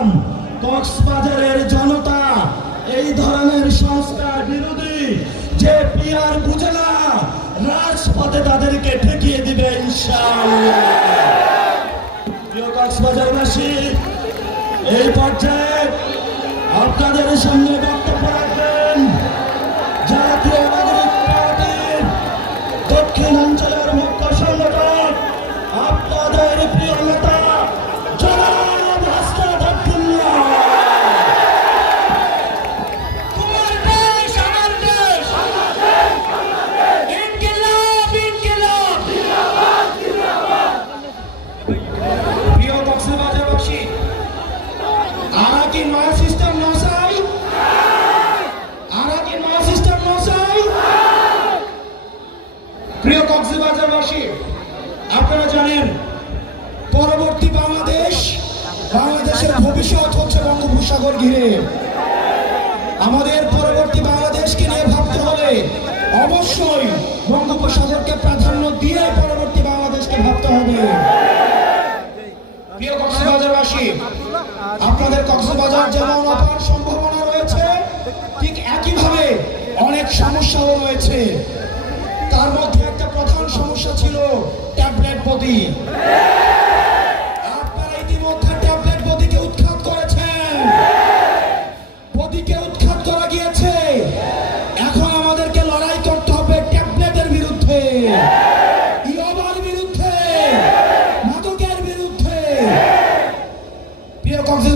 আওয়াম কক্সবাজারের জনতা এই ধরনের সংস্কার বিরোধী যে পিয়ার বুঝে না রাজপথে তাদেরকে ঠেকিয়ে দিবে কক্সবাজারবাসী, এই পর্যায়ে আপনাদের সামনে বক্তব্য বঙ্গোপসাগরকে প্রাধান্য দিয়ে পরবর্তী বাংলাদেশকে ভাবতে হবে। প্রিয় কক্সবাজারবাসী, আপনাদের কক্সবাজার যেমন অপার সম্ভাবনা রয়েছে, ঠিক একইভাবে অনেক সমস্যাও রয়েছে। তার মধ্যে একটা প্রধান সমস্যা ছিল ট্যাবলেট বডি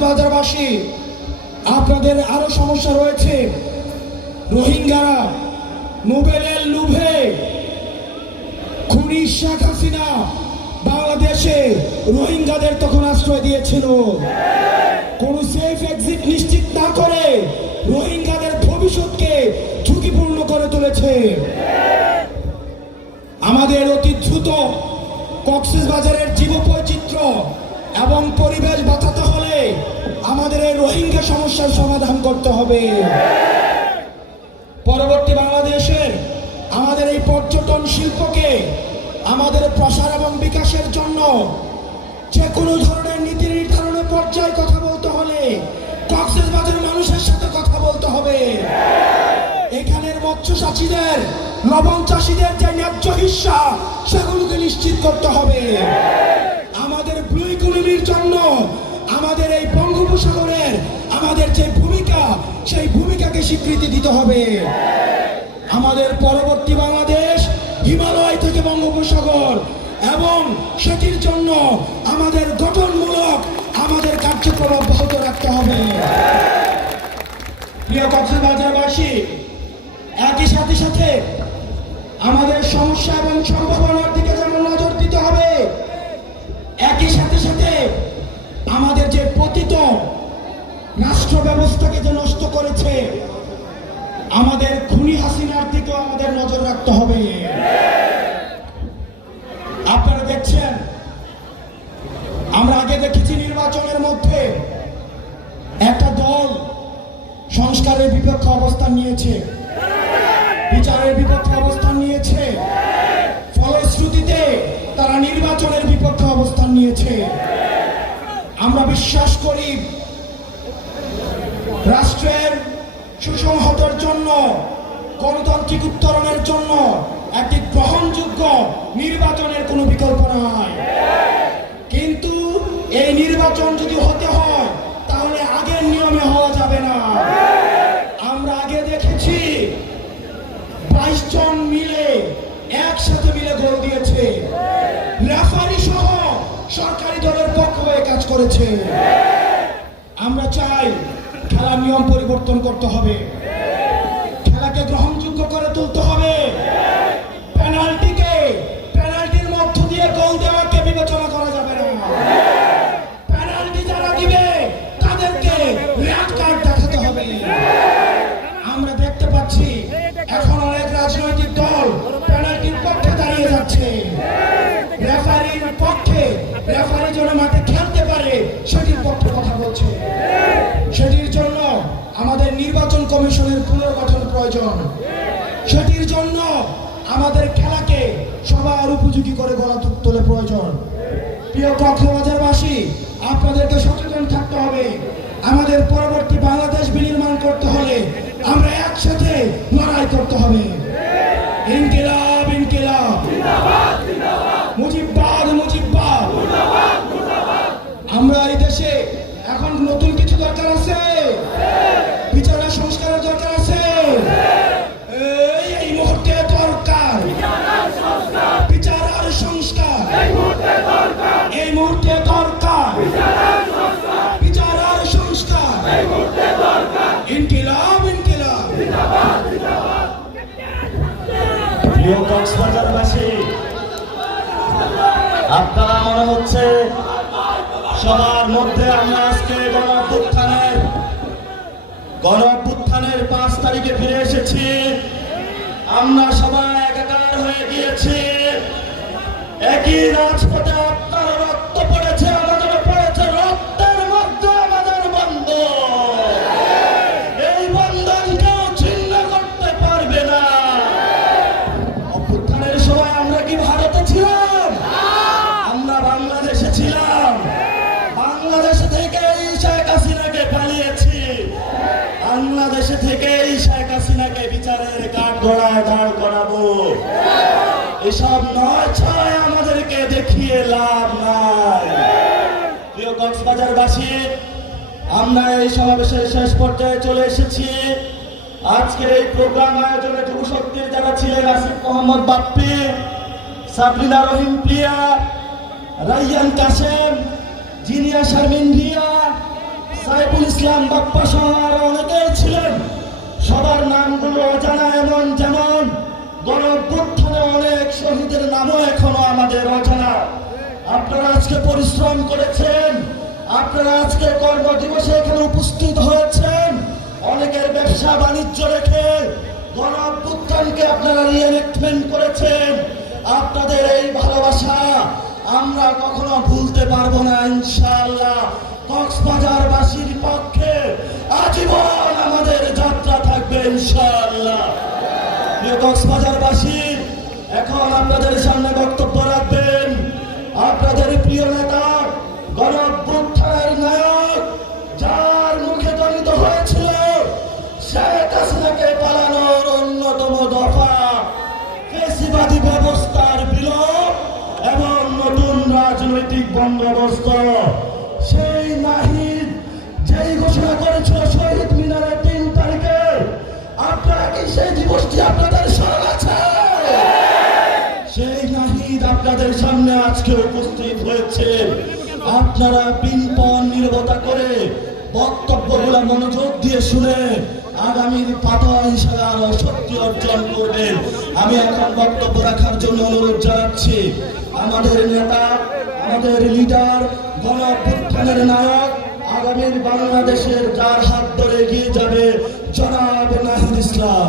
কক্সবাজারবাসী আপনাদের আরও সমস্যা রয়েছে। রোহিঙ্গারা নোবেলের লুভে খুনি শেখ হাসিনা বাংলাদেশে রোহিঙ্গাদের তখন আশ্রয় দিয়েছিল। কোন সেফ এক্সিট নিশ্চিত না করে রোহিঙ্গাদের ভবিষ্যৎকে ঝুঁকিপূর্ণ করে তুলেছে। আমাদের অতি দ্রুত কক্সিস বাজারের জীববৈচিত্র্য এবং পরিবেশ বাঁচাতে হলে আমাদের এই রোহিঙ্গা সমস্যার সমাধান করতে হবে। পরবর্তী বাংলাদেশের আমাদের এই পর্যটন শিল্পকে আমাদের প্রসার এবং বিকাশের জন্য যে কোনো ধরনের নীতি নির্ধারণের পর্যায়ে কথা বলতে হলে কক্সেস বাজারের মানুষের সাথে কথা বলতে হবে। এখানের মৎস্য চাষিদের লবণ চাষিদের যে ন্যায্য হিস্সা, সেগুলোকে নিশ্চিত করতে হবে। ইকোনমির জন্য আমাদের এই বঙ্গোপসাগরের আমাদের যে ভূমিকা, সেই ভূমিকাকে স্বীকৃতি দিতে হবে। আমাদের পরবর্তী বাংলাদেশ, হিমালয় থেকে বঙ্গোপসাগর, এবং সেটির জন্য আমাদের গঠনমূলক আমাদের কার্যক্রম অব্যাহত রাখতে হবে। প্রিয় কক্সবাজারবাসী, একই সাথে সাথে আমাদের সমস্যা এবং সম্ভাবনার দিকে যেমন নজর দিতে হবে আমাদের যে পতিত রাষ্ট্র ব্যবস্থাকে যে নষ্ট করেছে, আমাদের খুনি হাসিনার দিকেও আমাদের নজর রাখতে হবে। আপনারা দেখছেন, আমরা আগে দেখেছি নির্বাচনের মধ্যে একটা দল সংস্কারের বিপক্ষে অবস্থান নিয়েছে, বিচারের বিপক্ষে অবস্থান নিয়েছে। আমরা বিশ্বাস করি রাষ্ট্রের সুসংহতের জন্য, গণতান্ত্রিক উত্তরণের জন্য একটি গ্রহণযোগ্য নির্বাচনের কোনো বিকল্প নাই। কিন্তু এই নির্বাচন যদি হতে হয়, তাহলে আগের নিয়মে হওয়া যাবে না। আমরা আগে দেখেছি বাইশ জন মিলে একসাথে মিলে গোল দিয়েছে। সরকারি দলের পক্ষ হয়ে কাজ করেছে। আমরা চাই খেলার নিয়ম পরিবর্তন করতে হবে। খেলাকে গ্রহণযোগ্য করে তুলতে হবে পেনাল্টিকে পেনাল্টির মধ্য দিয়ে গোল দেওয়াকে বিবেচনা করা যাবে না পেনাল্টি যারা দিবে তাদেরকে রেড কার্ড দেখাতে হবে আমরা দেখতে পাচ্ছি এখন অনেক রাজনৈতিক দল পেনাল্টির পক্ষে দাঁড়িয়ে যাচ্ছে রেফারির পক্ষে রেফারি যেন মাঠে খেলতে পারে সেটির পক্ষে কথা বলছে। সেটির জন্য আমাদের নির্বাচন কমিশনের পুনর্গঠন প্রয়োজন। সেটির জন্য আমাদের খেলাকে সবার উপযোগী করে গড়া তোলে প্রয়োজন। প্রিয় কক্সবাজারবাসী, আপনাদেরকে সচেতন থাকতে হবে। আমাদের পরবর্তী বাংলাদেশ বিনির্মাণ করতে হলে আমরা একসাথে লড়াই করতে হবে ইনকিলাব ইনকিলাব মুজিববাদ মুজিববাদ আমরা এই দেশে এখন নতুন কিছু দরকার আছে? বিচারের সংস্কারের দরকার আছে? এই মুহূর্তে দরকার। বিচার আর সংস্কার। এই মুহূর্তে দরকার। বিচার আর সংস্কার। ইনকিলাব ইনকিলাব। আপনারা মনে হচ্ছে সবার মধ্যে আমরা আজকে গণপুত্থানের গণপুত্থানের পাঁচ তারিখে ফিরে এসেছি। আমরা সবাই একাকার হয়ে গিয়েছি। একই রাজপথে বিচারের কাঠ গড়ায় দাঁড় করাবো। এসব নয় ছয় আমাদেরকে দেখিয়ে লাভ নাই। প্রিয় কক্সবাজারবাসী, আমরা এই সমাবেশের শেষ পর্যায়ে চলে এসেছি। আজকের এই প্রোগ্রাম আয়োজনে যুব শক্তির যারা ছিলেন, আসিফ মোহাম্মদ বাপ্পি, সাবরিনা রহিম প্রিয়া, রাইয়ান কাসেম জিনিয়া শারমিন রিয়া, সাইফুল ইসলাম বাপ্পা সহ আরও অনেকেই ছিলেন। সবার নামগুলো অজানা এমন যেমন, গণঅভ্যুত্থানে অনেক শহীদের নামও এখনও আমাদের অজানা। আপনারা আজকে পরিশ্রম করেছেন, আপনারা আজকে কর্মদিবসে এখানে উপস্থিত হয়েছেন, অনেকের ব্যবসা বাণিজ্য রেখে গণ অভ্যুত্থানকে আপনারা রিএনেক্টমেন্ট করেছেন। আপনাদের এই ভালোবাসা আমরা কখনো ভুলতে পারব না, ইনশাআল্লাহ। কক্সবাজারবাসীর পক্ষে আজীবন আমাদের থাকবে ইনশাআল্লাহ। প্রিয় কক্সবাজারবাসী, এখন আপনাদের সামনে বক্তব্য রাখবেন আপনাদের প্রিয় নেতা গণ নায়ক, যার মুখে দলিত হয়েছিল, শেখ হাসিনাকে পালানোর অন্যতম দফা, ফেসিবাদী ব্যবস্থার বিলোপ এবং নতুন রাজনৈতিক বন্দোবস্ত। উপস্থিত হয়েছে আপনারা পিনপন নির্বতা করে বক্তব্যগুলো মনোযোগ দিয়ে শুনে আগামীর পাতা হিসাবে আরও শক্তি অর্জন করবেন আমি এখন বক্তব্য রাখার জন্য অনুরোধ জানাচ্ছি, আমাদের নেতা, আমাদের লিডার গণ নায়ক, আগামীর বাংলাদেশের যার হাত ধরে এগিয়ে যাবে জনাব নাহিদ ইসলাম।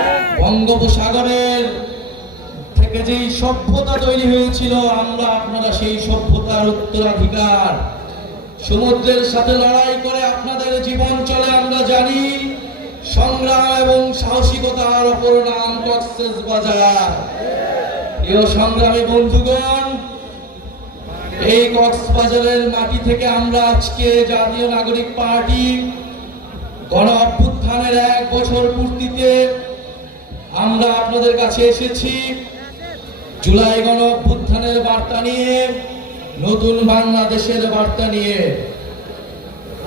বঙ্গোপসাগরের থেকে যেই সভ্যতা তৈরি হয়েছিল, আমরা আপনারা সেই সভ্যতার উত্তরাধিকার। সমুদ্রের সাথে লড়াই করে আপনাদের জীবন চলে আমরা জানি। সংগ্রাম এবং সাহসিকতার অপর নাম কক্সেস বাজার। প্রিয় সংগ্রামী বন্ধুগণ, এই কক্সবাজারের মাটি থেকে আমরা আজকে জাতীয় নাগরিক পার্টি গণ অভ্যুত্থানের এক বছর পূর্তিতে আমরা আপনাদের কাছে এসেছি জুলাই গণ বার্তা নিয়ে, নতুন বাংলাদেশের বার্তা নিয়ে।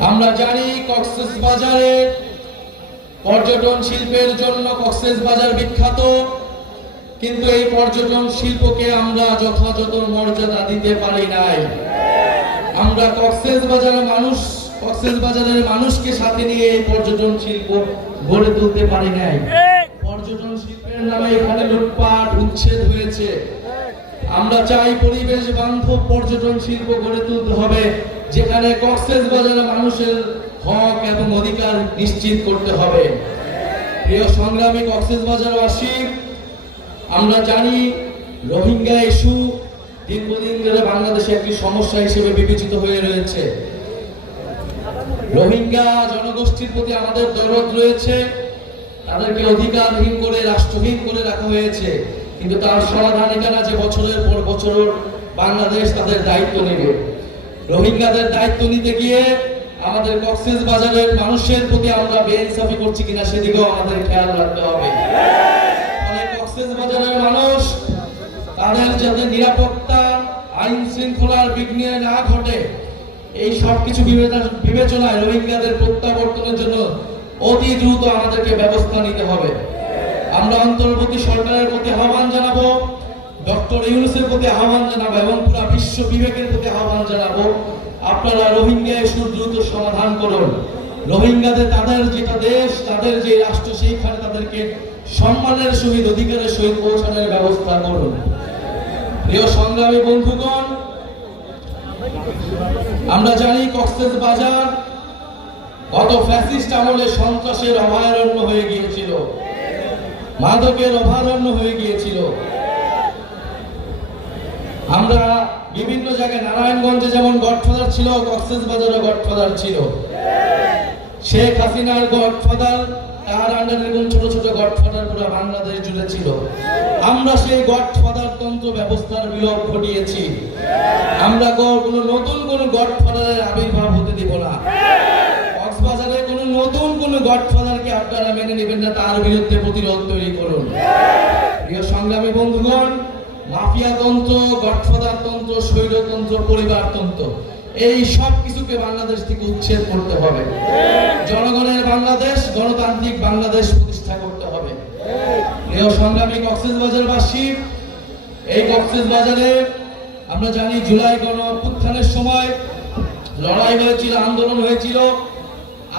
আমরা জানি কক্সেস বাজারে পর্যটন শিল্পের জন্য কক্সেস বাজার বিখ্যাত, কিন্তু এই পর্যটন শিল্পকে আমরা যথাযথ মর্যাদা দিতে পারি নাই। আমরা কক্সেস বাজারের মানুষ, কক্সেস বাজারের মানুষকে সাথে নিয়ে এই পর্যটন শিল্প গড়ে তুলতে পারি নাই। পর্যটন শিল্পের নামে এখানে লুটপাট, উচ্ছেদ হয়েছে। আমরা চাই পরিবেশ বান্ধব পর্যটন শিল্প গড়ে তুলতে হবে, যেখানে কক্সেস বাজারে মানুষের হক এবং অধিকার নিশ্চিত করতে হবে। প্রিয় সংগ্রামী কক্সেস আমরা জানি রোহিঙ্গা ইস্যু দীর্ঘদিন ধরে বাংলাদেশে একটি সমস্যা হিসেবে বিবেচিত হয়ে রয়েছে। রোহিঙ্গা জনগোষ্ঠীর প্রতি আমাদের দরদ রয়েছে। তাদেরকে অধিকারহীন করে, রাষ্ট্রহীন করে রাখা হয়েছে। কিন্তু তার সমাধান এখানে যে বছরের পর বছর বাংলাদেশ তাদের দায়িত্ব নেবে। রোহিঙ্গাদের দায়িত্ব নিতে গিয়ে আমাদের কক্সেস বাজারের মানুষের প্রতি আমরা বেইনসাফি করছি কিনা সেদিকেও আমাদের খেয়াল রাখতে হবে। কক্সেস বাজারের মানুষ তাদের যাতে নিরাপত্তা, আইন শৃঙ্খলার বিঘ্ন না ঘটে, এই সব কিছু বিবেচনা- বিবেচনায় রোহিঙ্গাদের প্রত্যাবর্তনের জন্য অতি দ্রুত আমাদেরকে ব্যবস্থা নিতে হবে। আমরা অন্তর্বর্তী সরকারের প্রতি আহ্বান জানাব, ডক্টর ইউনুসের প্রতি আহ্বান জানাব এবং পুরো বিশ্ব বিবেকের প্রতি আহ্বান জানাব। আপনারা রোহিঙ্গা ইস্যুর দ্রুত সমাধান করুন। রোহিঙ্গাদের, তাদের যেটা দেশ, তাদের যে রাষ্ট্র, সেইখানে তাদেরকে সম্মানের সহিত, অধিকারের সহিত পৌঁছানোর ব্যবস্থা করুন। প্রিয় সংগ্রামী বন্ধুগণ, আমরা জানি কক্সেস বাজার গত ফ্যাসিস্ট আমলে সন্ত্রাসের অভয়ারণ্য হয়ে গিয়েছিল? মাদকের অভয়ারণ্য হয়ে গিয়েছিল। আমরা বিভিন্ন জায়গায়, নারায়ণগঞ্জে যেমন গডফাদার ছিল কক্সেস বাজারে গডফাদার ছিল। শেখ হাসিনার গডফাদার, তার আন্ডারে এরকম ছোট ছোট গডফাদার পুরো বাংলাদেশ জুড়ে ছিল। আমরা সেই গডফাদার তন্ত্র ব্যবস্থার বিলোপ ঘটিয়েছি। আমরা কোনো নতুন কোনো গডফাদারের আবির্ভাব হতে দিব না। গডফাদারকে আপনারা মেনে নেবেন না, তার বিরুদ্ধে প্রতিরোধ তৈরি করুন। প্রিয় সংগ্রামী বন্ধুগণ, মাফিয়া তন্ত্র, গডফাদার তন্ত্র, স্বৈরতন্ত্র, পরিবারতন্ত্র, এই সব কিছুকে বাংলাদেশ থেকে উচ্ছেদ করতে হবে। জনগণের বাংলাদেশ, গণতান্ত্রিক বাংলাদেশ প্রতিষ্ঠা করতে হবে। প্রিয় সংগ্রামী কক্সেস বাজারবাসী এই কক্সেস বাজারে আমরা জানি জুলাই গণ সময় লড়াই হয়েছিল, আন্দোলন হয়েছিল।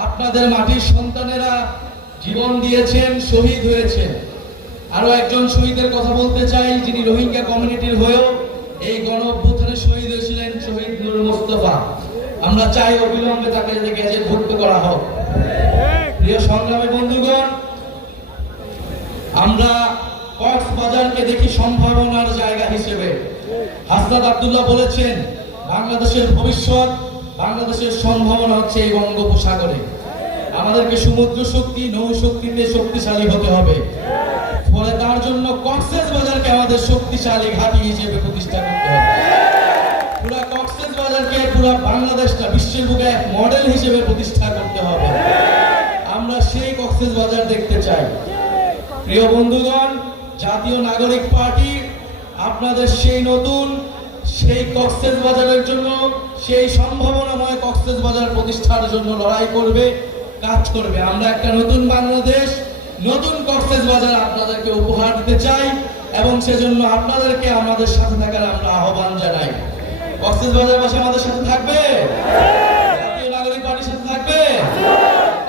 আপনাদের মাটির সন্তানেরা জীবন দিয়েছেন, শহীদ হয়েছেন। আরও একজন শহীদের কথা বলতে চাই, যিনি রোহিঙ্গা কমিউনিটির হয়েও এই গণ অভ্যুত্থানে শহীদ হয়েছিলেন, শহীদ নুর মোস্তফা। আমরা চাই অবিলম্বে তাকে গ্যাজেটভুক্ত করা হোক। প্রিয় সংগ্রামী বন্ধুগণ, আমরা কক্সবাজারকে দেখি সম্ভাবনার জায়গা হিসেবে। হাসনাত আব্দুল্লাহ বলেছেন, বাংলাদেশের ভবিষ্যৎ বাংলাদেশের সম্ভাবনা হচ্ছে এই বঙ্গোপসাগরে। আমাদেরকে সমুদ্র শক্তি, নৌ শক্তিতে শক্তিশালী হতে হবে। ফলে তার জন্য কক্সেস বাজারকে আমাদের শক্তিশালী ঘাঁটি হিসেবে প্রতিষ্ঠা করতে হবে। পুরা কক্সেস বাজারকে পুরা বাংলাদেশটা বিশ্বের বুকে এক মডেল হিসেবে প্রতিষ্ঠা করতে হবে। আমরা সেই কক্সেস বাজার দেখতে চাই। প্রিয় বন্ধুগণ, জাতীয় নাগরিক পার্টি, আপনাদের সেই নতুন সেই কক্সেস বাজারের জন্য, সেই সম্ভাবনাময় কক্সেস বাজার প্রতিষ্ঠার জন্য লড়াই করবে, কাজ করবে। আমরা একটা নতুন বাংলাদেশ, নতুন কক্সেস বাজার আপনাদেরকে উপহার দিতে চাই এবং সেজন্য আপনাদেরকে আমাদের সাথে থাকার আমরা আহ্বান জানাই। কক্সেস বাজার বাসী আমাদের সাথে থাকবে? নাগরিক পার্টির সাথে থাকবে?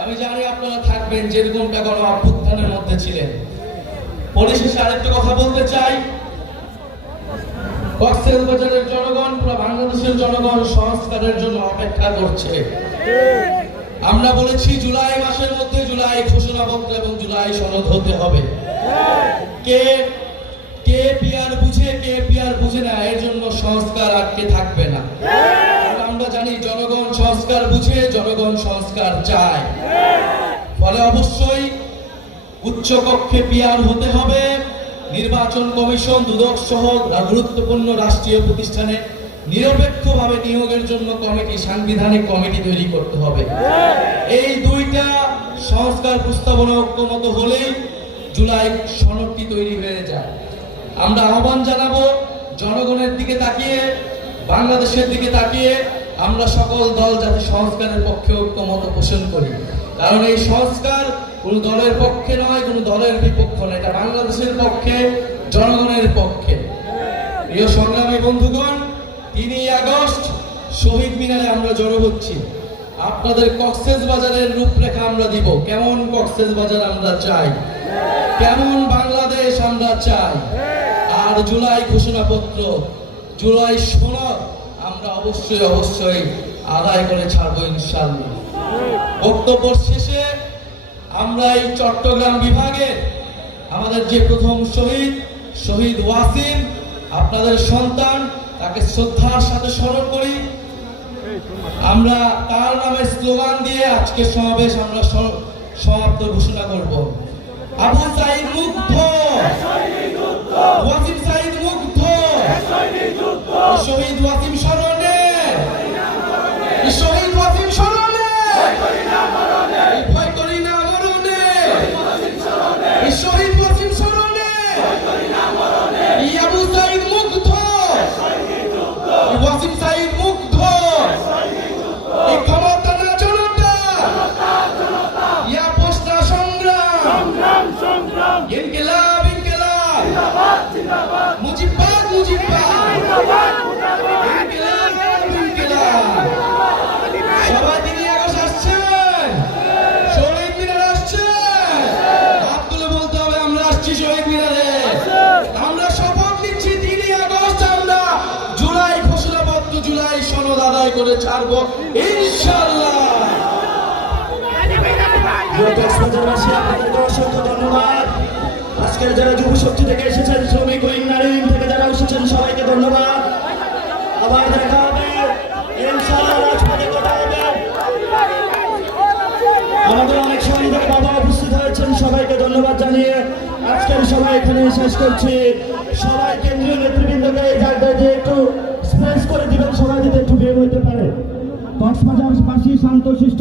আমি জানি আপনারা থাকবেন, যেরকমটা গণ অভ্যুত্থানের মধ্যে ছিলেন। পরিশেষে আরেকটা কথা বলতে চাই। কক্সেস বাজারের জনগণ, পুরো বাংলাদেশের জনগণ সংস্কারের জন্য অপেক্ষা করছে। আমরা বলেছি জুলাই মাসের মধ্যে জুলাই ঘোষণাপত্র এবং জুলাই সনদ হতে হবে। কে কে পিয়ার বুঝে, কে পিয়ার বুঝে না, এর জন্য সংস্কার আটকে থাকবে না। আমরা জানি জনগণ সংস্কার বুঝে, জনগণ সংস্কার চায়। ফলে অবশ্যই উচ্চ কক্ষে পিয়ার হতে হবে নির্বাচন কমিশন দুদক সহ গুরুত্বপূর্ণ রাষ্ট্রীয় প্রতিষ্ঠানে নিরপেক্ষভাবে নিয়োগের জন্য কমিটি, সাংবিধানিক কমিটি তৈরি করতে হবে। এই দুইটা সংস্কার প্রস্তাবনা ঐক্যমত হলেই জুলাই সনদটি তৈরি হয়ে যায়। আমরা আহ্বান জানাব, জনগণের দিকে তাকিয়ে, বাংলাদেশের দিকে তাকিয়ে আমরা সকল দল যাতে সংস্কারের পক্ষে ঐক্যমত পোষণ করি। কারণ এই সংস্কার কোনো দলের পক্ষে নয়, কোনো দলের বিপক্ষ নয়, এটা বাংলাদেশের পক্ষে, জনগণের পক্ষে। প্রিয় সংগ্রামী বন্ধুগণ, তিনই আগস্ট, শহীদ মিনারে আমরা জড়ো হচ্ছি। আপনাদের কক্সেস বাজারের রূপরেখা আমরা দিব। কেমন কক্সেস বাজার আমরা চাই? কেমন বাংলাদেশ আমরা চাই? আর জুলাই ঘোষণাপত্র, জুলাই সনদ আমরা অবশ্যই অবশ্যই আদায় করে ছাড়বো ইনশাল্লাহ বক্তব্য শেষে আমরা এই চট্টগ্রাম বিভাগে আমাদের যে প্রথম শহীদ শহীদ ওয়াসিম, আপনাদের সন্তান, তাকে শ্রদ্ধার সাথে স্মরণ করি। আমরা তার নামে স্লোগান দিয়ে আজকে সমাবেশ আমরা সমাপ্ত ঘোষণা করব। আবু সাইদ মুগ্ধ! ওয়াসিম সাইদ মুগ্ধ! শহীদ ওয়াসিম স্মরণে আজকের যারা যুব শক্তি থেকে এসেছেন শ্রমিক উইং নারীন থেকে যারা এসেছেন সবাইকে ধন্যবাদ আবার দেখা হবে আমাদের অনেক শহীদের বাবা উপস্থিত হয়েছেন সবাইকে ধন্যবাদ জানিয়ে আজকের সবাই এখানে শেষ করছি সবাই কেন্দ্রীয় নেতৃবৃন্দকে এই জায়গায় দিয়ে একটু স্পেস করে দিবেন, সবাই যাতে একটু বের হইতে পারে। কক্সবাজারবাসী শান্ত শিষ্ট